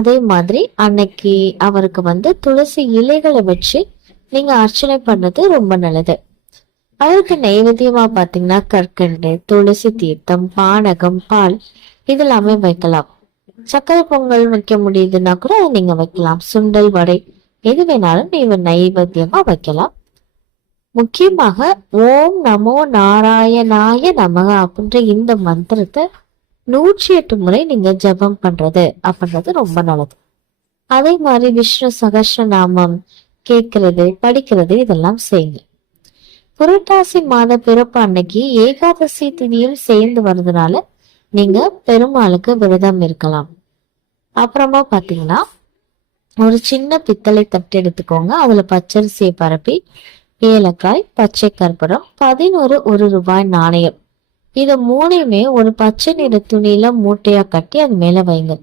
அதே மாதிரி அன்னைக்கு அவருக்கு துளசி இலைகளை வச்சு நீங்க அர்ச்சனை பண்ணது ரொம்ப நல்லது. அவருக்கு நைவேத்தியமா பாத்தீங்கன்னா கற்கண்டு, துளசி தீர்த்தம், பானகம், பால் இதெல்லாமே வைக்கலாம். சக்கரை பொங்கல் வைக்க முடியுதுன்னா கூட நீங்க வைக்கலாம். சுண்டல், வடை எது வேணாலும் நீங்க நைவேத்தியமா வைக்கலாம். முக்கியமாக ஓம் நமோ நாராயணாய நமக அப்படின்ற இந்த மந்திரத்தை 108 முறை நீங்க ஜபம் பண்றது அப்படின்றது ரொம்ப நல்லது. அதே மாதிரி விஷ்ணு சகஸ்ர நாமம் கேட்கறது, படிக்கிறது இதெல்லாம் செய்யுங்க. புரட்டாசி மாத பிறப்பு அன்னைக்கு ஏகாதசி திதியும் சேர்ந்து வர்றதுனால நீங்க பெருமாளுக்கு விரதம் இருக்கலாம். அப்புறமா பாத்தீங்கன்னா ஒரு சின்ன பித்தளை தட்டு எடுத்துக்கோங்க. அதுல பச்சரிசியை பரப்பி ஏலக்காய், பச்சை கற்பூரம், 11 1 ரூபாய் நாணயம், இத மூணையுமே ஒரு பச்சை நிற துணியில மூட்டையா கட்டி அது மேல வைங்க.